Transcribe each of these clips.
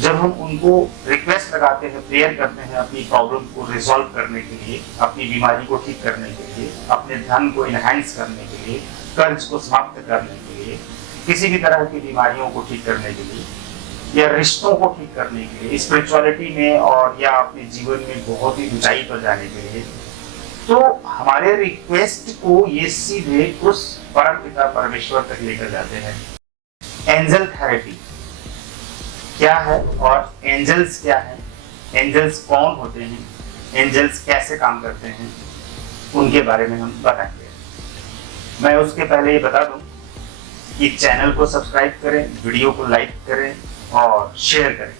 जब हम उनको रिक्वेस्ट लगाते हैं, प्रेयर करते हैं अपनी प्रॉब्लम को रिजॉल्व करने के लिए, अपनी बीमारी को ठीक करने के लिए, अपने धन को इनहैंस करने के लिए, कर्ज को समाप्त करने के लिए, किसी भी तरह की बीमारियों को ठीक करने के लिए या रिश्तों को ठीक करने के लिए, स्पिरिचुअलिटी में और या अपने जीवन में बहुत ही ऊंचाई पर जाने के लिए, तो हमारे रिक्वेस्ट को ये सीधे उस परम पिता परमेश्वर तक लेकर जाते हैं। एंजल थेरेपी क्या है और एंजल्स क्या है, एंजल्स कौन होते हैं, एंजल्स कैसे काम करते हैं, उनके बारे में हम बताएंगे। मैं उसके पहले ये बता दूं कि चैनल को सब्सक्राइब करें, वीडियो को लाइक करें और शेयर करें।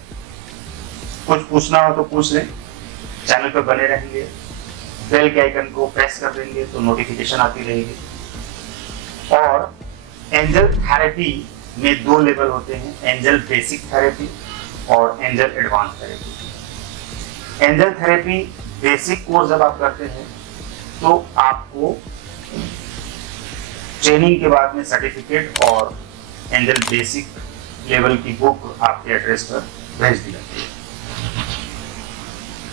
कुछ पूछना हो तो पूछ लें, चैनल पर बने रहेंगे, बेल के आइकन को प्रेस कर देंगे तो नोटिफिकेशन आती रहेगी। और एंजल थेरेपी में 2 लेवल होते हैं, एंजल बेसिक थेरेपी और angel advance therapy. Angel therapy basic course जब आप करते हैं तो आपको ट्रेनिंग के बाद में सर्टिफिकेट और एंजल बेसिक लेवल की बुक आपके एड्रेस पर भेज दी जाती है।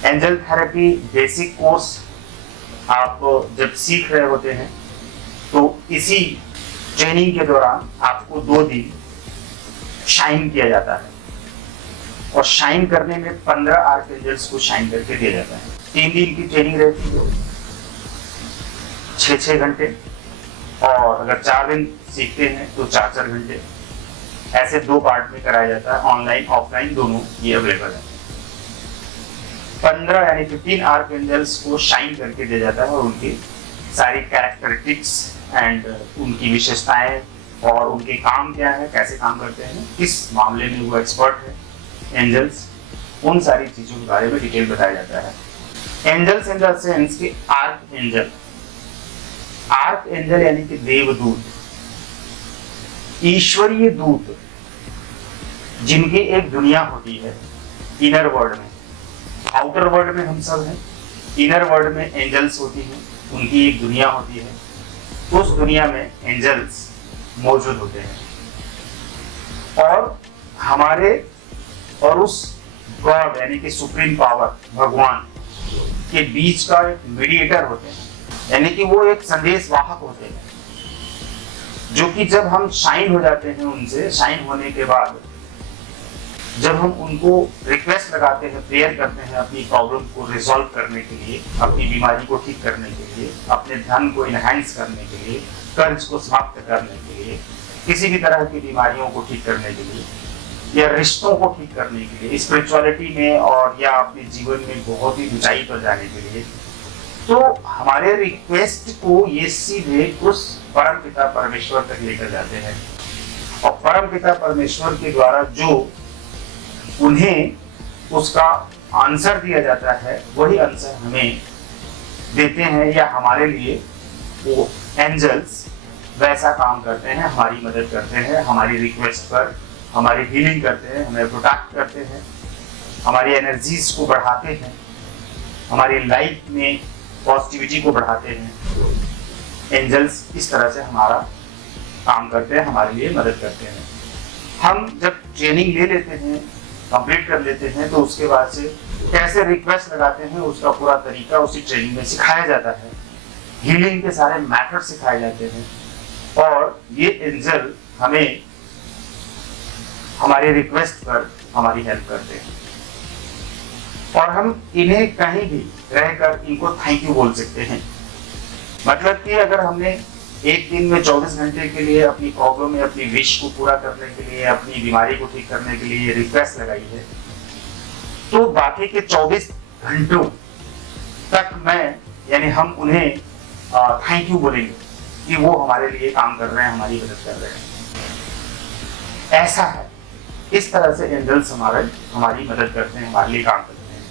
एंजल थेरेपी बेसिक कोर्स आप जब सीख रहे होते हैं तो इसी ट्रेनिंग के दौरान आपको 2 दिन शाइन किया जाता है और शाइन करने में 15 आर्कएंजल्स को शाइन करके दिया जाता है। 3 दिन की ट्रेनिंग रहती है, 6-6 घंटे, और अगर 4 दिन सीखते हैं तो 4-4 घंटे। ऐसे 2 पार्ट में कराया जाता है, ऑनलाइन ऑफलाइन दोनों ये अवेलेबल है। 15 यानी 15 आर्कएंजल्स को शाइन करके दिया जाता है और उनकी सारी कैरेक्टरिस्टिक्स एंड उनकी विशेषताएं और उनके काम क्या है, कैसे काम करते हैं, किस मामले में वो एक्सपर्ट है एंजल्स, उन सारी चीजों के बारे में डिटेल बताया जाता है। एंजल्स इन द सेंस कि आर्क एंजल, आर्क एंजल यानी कि देवदूत, ईश्वरीय दूत, जिनकी एक दुनिया होती है इनर वर्ल्ड में। आउटर वर्ल्ड में हम सब हैं, इनर वर्ल्ड में एंजल्स होती हैं, उनकी एक दुनिया होती है। उस दुनिया में एंजल्स मौजूद होते हैं और हमारे और उस गॉड यानी कि सुप्रीम पावर भगवान के बीच का एक मीडिएटर होते हैं, यानी कि वो एक संदेश वाहक होते हैं, जो कि जब हम शाइन हो जाते हैं, उनसे शाइन होने के बाद जब हम उनको रिक्वेस्ट लगाते हैं, प्रेयर करते हैं अपनी प्रॉब्लम को रिजॉल्व करने के लिए, अपनी बीमारी को ठीक करने के लिए, अपने धन को इनहैंस करने के लिए, कर्ज को समाप्त करने के लिए, किसी भी तरह की बीमारियों को ठीक करने के लिए या रिश्तों को ठीक करने के लिए, स्पिरिचुअलिटी में और या अपने जीवन में बहुत ही ऊंचाई पर जाने के लिए, तो हमारे रिक्वेस्ट को ये सीधे उस परम पिता परमेश्वर तक लेकर जाते हैं और परम पिता परमेश्वर के द्वारा जो उन्हें उसका आंसर दिया जाता है वही आंसर हमें देते हैं या हमारे लिए वो एंजल्स वैसा काम करते हैं, हमारी मदद करते हैं, हमारी रिक्वेस्ट पर हमारी हीलिंग करते हैं, हमें प्रोटेक्ट करते हैं, हमारी एनर्जीज को बढ़ाते हैं, हमारी लाइफ में पॉजिटिविटी को बढ़ाते हैं। एंजल्स इस तरह से हमारा काम करते हैं, हमारे लिए मदद करते हैं। हम जब ट्रेनिंग ले लेते हैं, कंप्लीट कर लेते हैं, तो उसके बाद से कैसे रिक्वेस्ट लगाते हैं उसका पूरा तरीका उसी ट्रेनिंग में सिखाया जाता है। हीलिंग के सारे मेथड सिखाए जाते हैं और ये एंजल हमें हमारे रिक्वेस्ट पर हमारी हेल्प करते हैं और हम इन्हें कहीं भी रहकर इनको थैंक यू बोल सकते हैं। मतलब कि अगर हमने एक दिन में 24 घंटे के लिए अपनी प्रॉब्लम या अपनी विश को पूरा करने के लिए, अपनी बीमारी को ठीक करने के लिए रिक्वेस्ट लगाई है, तो बाकी के 24 घंटों तक मैं यानी हम उन्हें थैंक यू बोलेंगे कि वो हमारे लिए काम कर रहे हैं, हमारी मदद कर रहे हैं। ऐसा है, इस तरह से एंजल्स हमारी मदद करते हैं, हमारे लिए काम करते हैं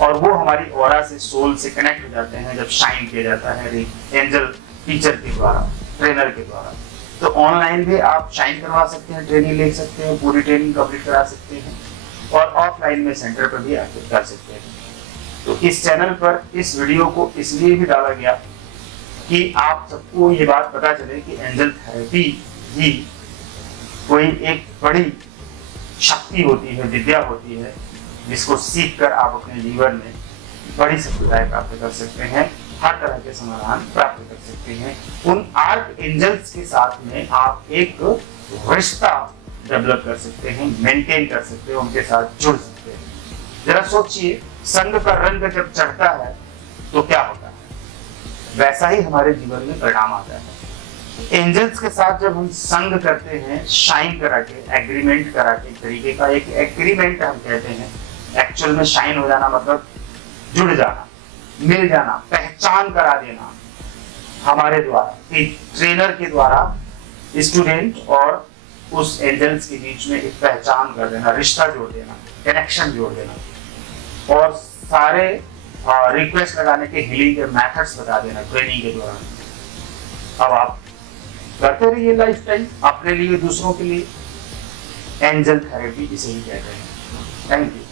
और वो हमारी ऑरा से, सोल से कनेक्ट हो जाते हैं जब शाइन किया जाता है एंजल टीचर के द्वारा, ट्रेनर के द्वारा। तो ऑनलाइन भी आप शाइन करवा सकते हैं, ट्रेनिंग ले सकते हैं, पूरी ट्रेनिंग कंप्लीट करा सकते हैं और ऑफलाइन में सेंटर पर भी आके कर सकते हैं। तो इस चैनल पर इस वीडियो को इसलिए भी डाला गया कि आप सबको ये बात पता चले कि एंजल थेरेपी ही कोई एक बड़ी शक्ति होती है, विद्या होती है, जिसको सीख कर आप अपने जीवन में बड़ी सफलताएं प्राप्त कर सकते हैं, हर तरह के समाधान प्राप्त कर सकते हैं। उन आर्क एंजल्स के साथ में आप एक रिश्ता डेवलप कर सकते हैं, मेंटेन कर सकते हैं, उनके साथ जुड़ सकते हैं। जरा सोचिए, संग का रंग जब चढ़ता है तो क्या होता है, वैसा ही हमारे जीवन में परिणाम आता है। एंजल्स के साथ जब हम संग करते हैं, शाइन करा के, एग्रीमेंट करा के, तरीके का एक एग्रीमेंट हम कहते हैं, एक्चुअल में शाइन हो जाना मतलब जुड़ जाना, मिल जाना, पहचान करा देना हमारे द्वारा, एक ट्रेनर के द्वारा स्टूडेंट और उस एंजल्स के बीच में एक पहचान कर देना, रिश्ता जोड़ देना, कनेक्शन जोड़ देना और सारे रिक्वेस्ट लगाने के हीलिंग के मेथड्स बता देना ट्रेनिंग के दौरान। अब आप करते रहिए लाइफ टाइम, अपने लिए, दूसरों के लिए। एंजल थेरेपी इसे ही कहते हैं। Thank you.